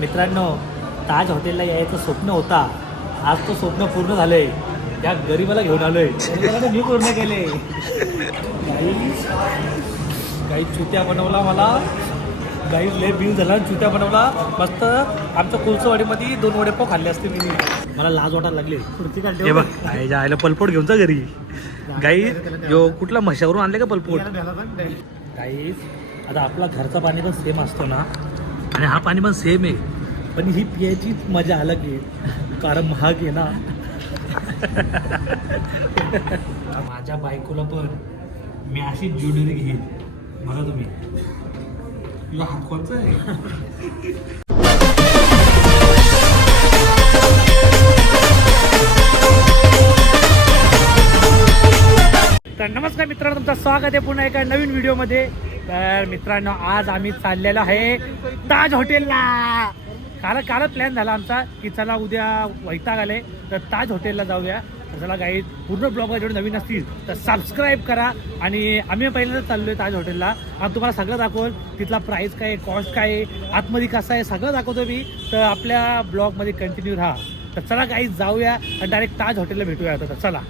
मित्रांनो ताज हॉटेलला यायचं स्वप्न होता. आज तो स्वप्न पूर्ण झालंय. या गरीबाला घेऊन आलोय. मी पूर्ण केले काही चुत्या बनवला मला. काही लय बिल झाला चुत्या बनवला. मस्त आमच्या कुलसवाडीमध्ये दोन वडेपाव खाल्ले असते मी. मला लाज वाटायला लागली. हे बघ आईच्या आईला पलपोट घेऊन जा घरी. गाई यो कुठला म्हशावरून आणले का पलपोट? काही आता आपला घरचा पाणी पण सेम असतो ना. आणि हा पाणी पण सेम आहे. पण ही पियाचीच मजा अलग आहे. कारण महाग आहे ना. माझ्या बायकोला पण मी अशी ज्वेलरी घेईन. बघा तुम्ही. तुझा हात कोणचा आहे? तर नमस्कार मित्रांनो तुमचं स्वागत आहे पुन्हा एका नवीन व्हिडिओमध्ये तर मित्रांनो आज आम्ही चाललेलो आहे ताज हॉटेलला. काल कालच प्लॅन झाला आमचा की चला उद्या वैताग आले तर ताज हॉटेलला जाऊया. चला काही पूर्ण ब्लॉग जेवढे नवीन असतील तर सबस्क्राईब करा. आणि आम्ही पहिल्यांदा चाललो आहे ताज हॉटेलला. आणि तुम्हाला सगळं दाखवल तिथला प्राईस काय आहे कॉस्ट काय आहे आतमध्ये कसं आहे सगळं दाखवतो मी. तर आपल्या ब्लॉगमध्ये कंटिन्यू राहा. तर चला काही जाऊया आणि डायरेक्ट ताज हॉटेलला भेटूया आता. तर चला.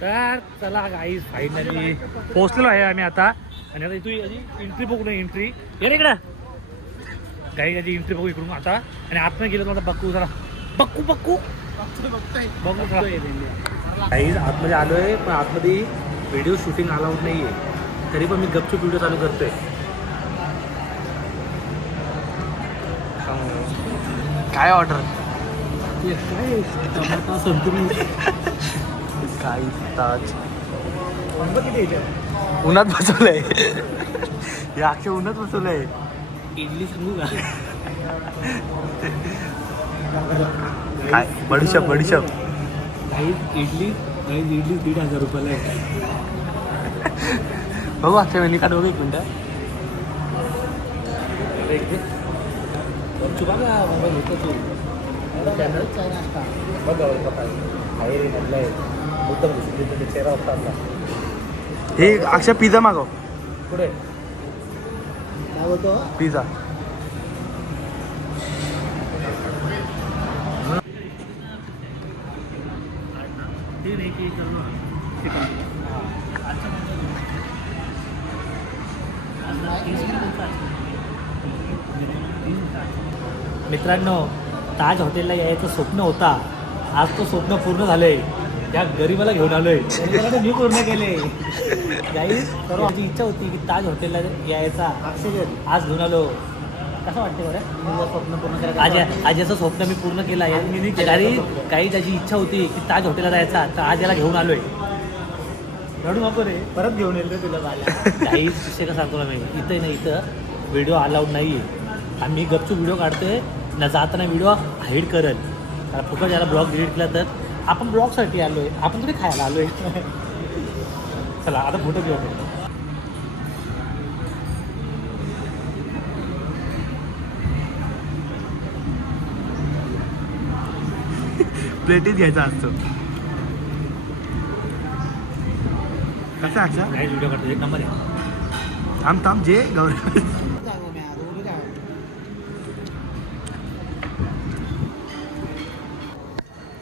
तर चला गाईज फायनली पोहोचलेलो आहे आम्ही आता. आणि आता तू एंट्री बघू ना एंट्री ये रे इकडं. गाई याची एंट्री बघू इकडून आता. आणि आतमध्ये गेलो तर आता बक्कू जरा. बक्कू बक्कू बघू गाईज आतमध्ये आलोय पण आतमध्ये व्हिडिओ शूटिंग अलाउड नाही आहे तरी पण मी गपचूप व्हिडिओ चालू करतोय. काय ऑर्डर टमाटा संतुरी काय ताज. किती उन्हात बसवलंय. हे अक्षय उन्हात बसवलंय. इडली सांगू का? काय? बडीशप बडीशप इडली काही इडली दीड हजार रुपयाला आहे. बघू अक्षय वेणी काढ बघू एक मिनटं. बघा मोबाईल होतो तू. बघा आहे. रे चेहरा होता आपला. हे अक्षय पिझ्झा मागव. पुढे काय पिझ्झा. मित्रांनो ताज हॉटेलला यायचं स्वप्न होता. आज तो स्वप्न पूर्ण झालंय. या गरीबाला घेऊन आलोय. मी पूर्ण केले काही सर्व आमची इच्छा होती की ताज हॉटेलला यायचा. आज घेऊन आलो. कसं वाटतं बरं? स्वप्न पूर्ण आज आज याचं स्वप्न मी पूर्ण केलं आहे. काही काही त्याची इच्छा होती की ताज हॉटेलला जायचा तर आज याला घेऊन आलोय. रडू नको रे. परत घेऊन येईल रे तुला काही विषय का सांगतो ना मी? इथं नाही इथं. व्हिडिओ अलाउड नाही आहे आम्ही गपचूप व्हिडिओ काढतोय. ना जाताना व्हिडिओ हाईड करल फुकट याला ब्लॉग डिलीट केला तर. आपण ब्लॉगसाठी आलो आहे आपण थोडी खायला आलो आहे चला आता फोटो घेऊ प्लेटीत घ्यायचा असतो. कसं अक्षय काही व्हिडिओ काढतो. एक नंबर आहे. थांब थांब जे गौरव.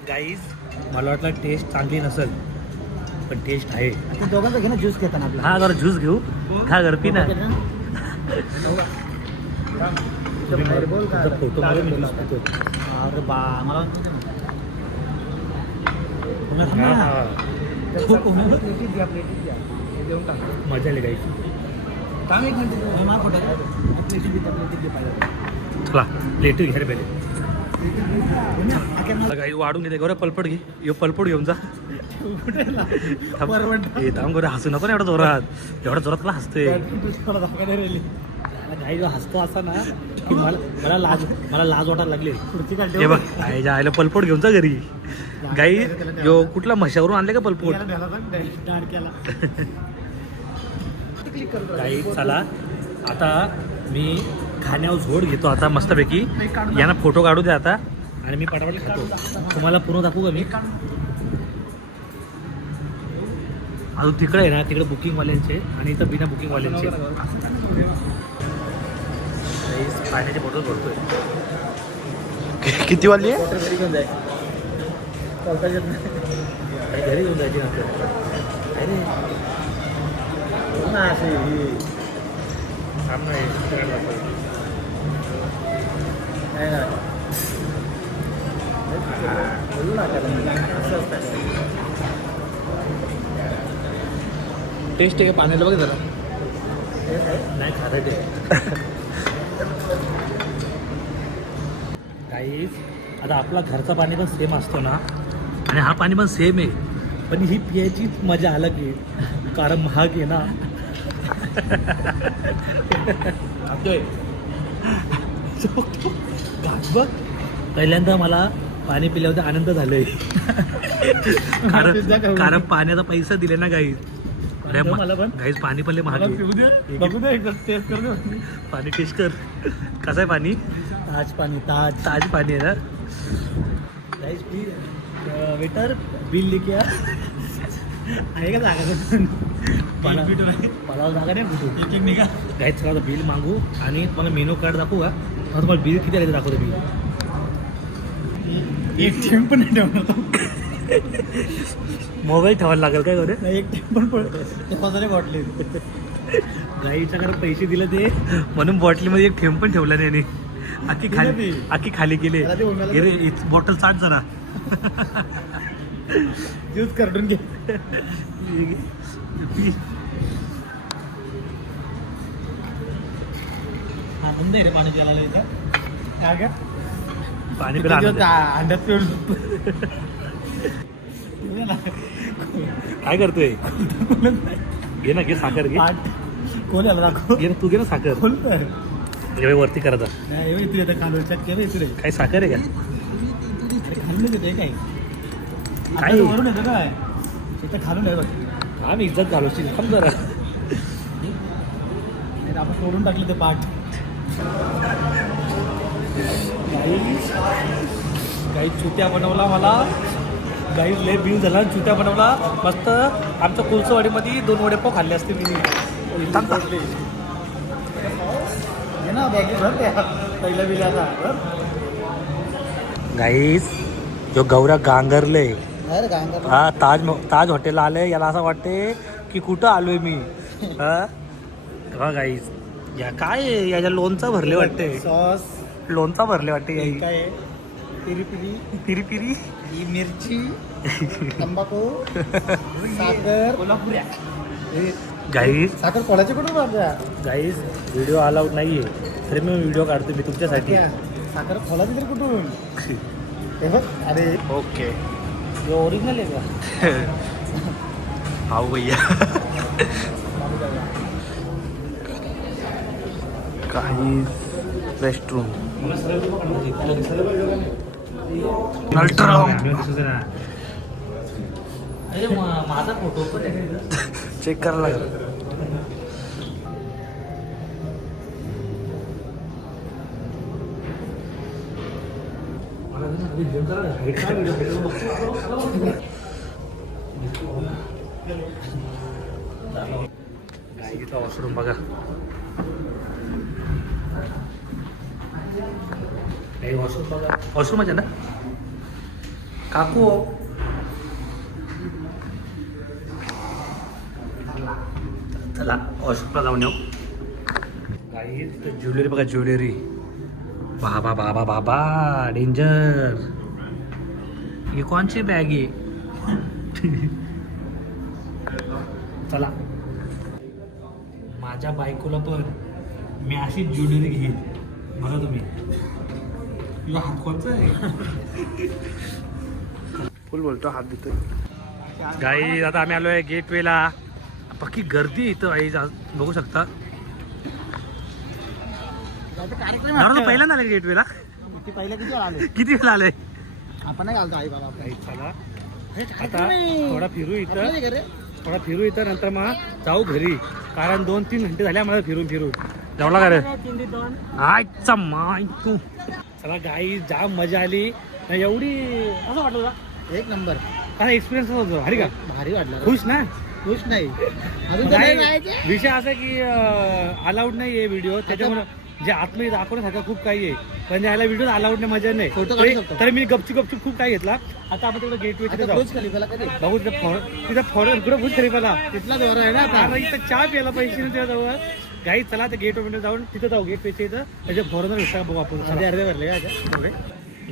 गाईज मला वाटलं टेस्ट चांगली नसेल पण टेस्ट आहे. दोघांचा घे ना ज्यूस घेताना आपला. हा जरा ज्यूस घेऊ. खा घर पी ना. फोटो. अरे बा मला घ्या घ्या. मजा आली पाहिजे. चला प्लेट घे रे पहिले. काही वाढून घेते गौरव पलपट घे. यो पलपट घेऊन जा. थांब. गौरव हसू नको ना एवढा जोरात. एवढा जोरात का हसते काही जो हसतो असा ना मला मला लाज मला लाज वाटायला लागली. खुर्ची हे बघ आईच्या आईला पलपोट घेऊन जा घरी. गाई यो कुठला म्हशावरून आणले का पलपोट गाई चला. आता मी खाण्यावर झोड घेतो आता मस्तपैकी. यांना फोटो काढू द्या आता. आणि मी पटापट खातो. तुम्हाला पूर्ण दाखवू का मी? अजून तिकडे आहे ना तिकडे बुकिंगवाल्यांचे आणि इथं बिना बुकिंगवाल्यांचे पाण्याचे बॉटल भरतोय. कि- किती वाजली? आहे घरी घेऊन जायचं. नाही. अरे. नाही ना बोलू ना कारण असं असतं टेस्ट आहे का पाण्याला? बघ जरा. नाही खातं ते काही आता आपला घरचा पाणी पण सेम असतो ना. आणि हा पाणी पण सेम आहे. पण ही पियाचीच मजा अलग आहे. कारण महाग आहे ना. बघ पहिल्यांदा मला पाणी पिल्यावर आनंद झालोय. कारण कारण पाण्याचा पैसा दिले ना गाई अरे मला पण. पाणी लय महाग पाणी टेस्ट कर. कसं आहे पाणी? ताज पाणी ताज. ताज पाणी आहे ना? प्लीज वेटर बिल लेके आ आहे का जागा? मला जागा नाही गाईच चला बिल मागू आणि तुम्हाला मेनू कार्ड दाखवू का? मग तुम्हाला बिल किती आले दाखवतो बिल. एक थेंब पण नाही ठेवणार मोबाईल ठेवायला लागेल काय करे नाही, एक थेंब पण पडतो बॉटले गाईच्या कारण पैसे दिले ते. म्हणून बॉटलीमध्ये एक थेंब पण ठेवला नाही यांनी. अख्खी खाली. अख्खी खाली रे, बॉटल चाट जरा. यूज करून घे. आनंद आहे रे पाणी प्यायला इथं काय का पाणी पिला. अंड्यात पिऊन. काय करतोय घे ना घे साखर घे कोण आला दाखव घे तू घे ना साखर घे वरती करत नाही इथे येतं खालून चटके बघ इकडे काय साखर आहे का खालून येते काय काय? आता वरून येतं काय इथं खालून आहे बघ हा मी इज्जत घालवशील थांब जरा आपण तोडून टाकलं ते पाठ काही चुत्या बनवला मला. काही लय बिल झाला आणि चुत्या बनवला. मस्त आमच्या कुलसवाडीमध्ये दोन वडेपाव खाल्ले असतील मी गाईस जो गौरा गांगरले. हा ताज ताज हॉटेलला आले याला असं वाटते की कुठं आलोय मी? हा? हा गाईस. या काय? याच्या लोणचं भरले वाटते? सॉस लोणचा भरले वाटते हे याई काय आहे? पिरी पिरी ही मिरची तंबाखू साखर. कोल्हापुऱ्या गाईस. साखर कोणाची कुठून मारल्या गाईस व्हिडिओ अलाउड नाहीये. तरी मी व्हिडिओ काढतो मी तुमच्यासाठी. साखर खोलाची तरी कुठून हे बघ अरे. ओके. ओरिजिनल आहे का? हाऊ भैया. काही रेस्टरूम अल्ट्रा अरे मा- माझा फोटो पण आहे. चेक करायला लागेल. वॉशरूम बघा. गाई वॉशरूम आहे ना काकू चला वॉशरूमला जाऊन येऊ काही ज्वेलरी बघा ज्वेलरी बाबा बाबा बाबा डेंजर ही कोणची बॅग आहे चला। माझ्या बायकोला पण मी अशीच ज्वेलरी घेईन. बघा तुम्ही. तुझा हात कोणचा आहे? फुल बोलतो हात देतोय गाई आता आम्ही आलोय गेट वेला पक्की गर्दी इथं आई बघू शकता. पहिल्यांदा आले गेट वेला ते पहिल्या किती वेळा आले? किती वेळा आले आपण नाही घालतो आई बाबा. गाई चला. आता नाही. थोडा फिरू इथं? थोडा फिरू इथं नंतर मग जाऊ घरी. कारण दोन तीन घंटे झाले आम्हाला फिरून फिरून जेवला का रे? आजचा माय तू. चला गाई जाम मजा आली. एवढी असं वाटलं तुला एक नंबर. काय एक्सपिरियन्स होतो. हरी का? भारी वाटलं. खुश ना? खुश नाही. विषय असा की अलाउड नाही आहे व्हिडिओ त्याच्यामुळे जे आतमध्ये दाखवण्यासारखं खूप काही आहे. पण याला व्हिडिओ अलाउड नाही मजा नाही. तरी- मी गपचूप गपचूप खूप काय घेतला. आता आपण तिकडे गेट वेचे आता जाऊ. खलिफाला बघू तिथं फॉर तिथं फॉर इकडे भूत खरीपाला तिथला दौरा आहे ना इथं चहा प्यायला पैसे नाही त्याजवळ गाई चला त्या गेट वर जाऊन तिथं जाऊ गेट पेचे इथं. त्याच्या फॉरेनर विषय बघू आपण. आधी अर्धे भरले का आता?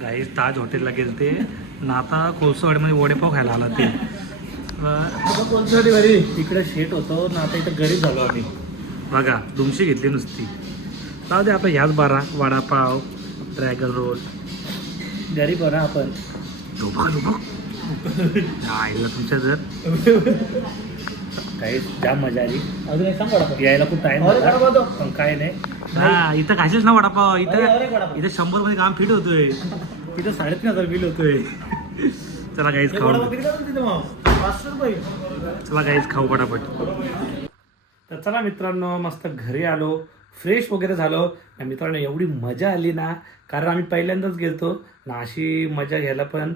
गाई ताज हॉटेलला गेलते. नाता कोळसवाडीमध्ये वडेपाव खायला आला ते. इकडे शेट होतो. ना आता इथं गरीब झालो आम्ही. बघा दोनशे घेतली नुसती. जाऊ दे आपलं ह्याच बारा वडापाव ड्रॅगन रोल गरीब हो ना आपण आईला तुमच्या जर. काही जाम मजा आली अजून एक सांग वडापाव. यायला खूप टाइम अरे? पण काय नाही. हा इथं खाशील ना वडापाव. अरे, इथं वडापाव. इथं शंभरमध्ये काम फिट होतोय. इथं साडेतीन हजार बिल होतोय. चला काहीच एक खाऊ. वडापाव किती लागतो तिथे मग? पाचशे रुपये. चला काहीच खाऊ पटापट. तर चला मित्रांनो मस्त घरी आलो. फ्रेश वगैरे झालो. आणि मित्रांनो एवढी मजा आली ना. कारण आम्ही पहिल्यांदाच गेलतो. ना अशी मजा घ्यायला पण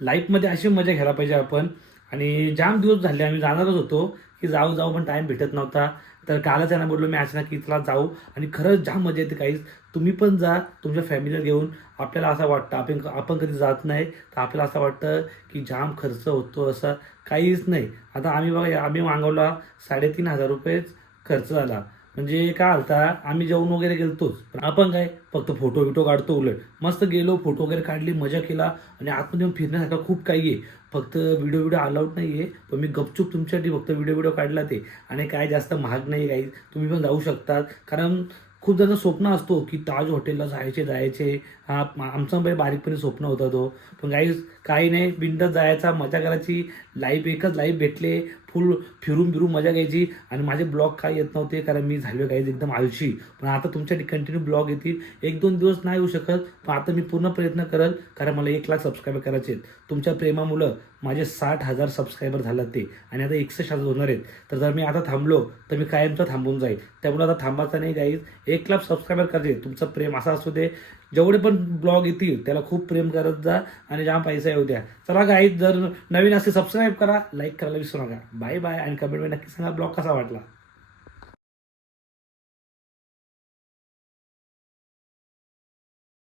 लाईफमध्ये अशी मजा घ्यायला पाहिजे आपण. आणि जाम दिवस झाले आम्ही जाणारच होतो. की जाऊ जाऊ पण टाईम भेटत नव्हता. तर कालच त्यांना बोललो मी अचानक की चला जाऊ आणि खरंच जाम मजा येते काहीच तुम्ही पण जा तुमच्या फॅमिलीला घेऊन. आपल्याला असं वाटतं आपण आपण कधी जात नाही. तर आपल्याला असं वाटतं की जाम खर्च होतो असं. काहीच नाही. आता आम्ही बघा आम्ही मागवला साडेतीन हजार रुपयेच खर्च झाला. म्हणजे काय आलता आम्ही जेवण वगैरे गेलतोच. पण आपण काय? फक्त फोटो बिटो काढतो उलट. मस्त गेलो फोटो वगैरे काढली मजा केला आणि आतमध्ये येऊन खूप काही आहे. फक्त व्हिडिओ व्हिडिओ अलाउड नाही आहे पण मी गपचूप तुमच्यासाठी फक्त व्हिडिओ व्हिडिओ काढला ते. आणि काय जास्त महाग नाही काही. तुम्ही पण जाऊ शकतात. कारण खूप जण स्वप्न असतो की ताज हॉटेलला जायचे जायचे. हा आमचं पण बारीकपणे स्वप्न होता तो. पण काही काही नाही. बिंदास जायचा मजा करायची. लाईफ एकच लाईफ भेटले. फुल फिरून फिरून मजा घ्यायची आणि माझे ब्लॉग काय येत नव्हते कारण मी झालो काही एकदम आळशी. पण आता तुमच्यासाठी कंटिन्यू ब्लॉग येतील. एक दोन दिवस नाही येऊ शकत पण आता मी पूर्ण प्रयत्न करल कारण मला एक लाख सबस्क्रायबर करायचे आहेत. तुमच्या प्रेमामुळं माझे साठ हजार सबस्क्रायबर झाला ते. आणि आता एकसष्ट हजार होणार आहेत. तर जर मी आता थांबलो तर मी कायमचा थांबून जाईल. त्यामुळे आता थांबायचं नाही गाईज एक लाख सबस्क्रायबर करायचे. तुमचं प्रेम असं असू दे जेवढे पण ब्लॉग येतील त्याला खूप प्रेम करत जा आणि जाम पैसा येऊ द्या. चला काही जर नवीन असेल सबस्क्राईब करा लाईक करायला विसरू नका. बाय बाय आणि कमेंटमध्ये नक्की सांगा ब्लॉग कसा वाटला.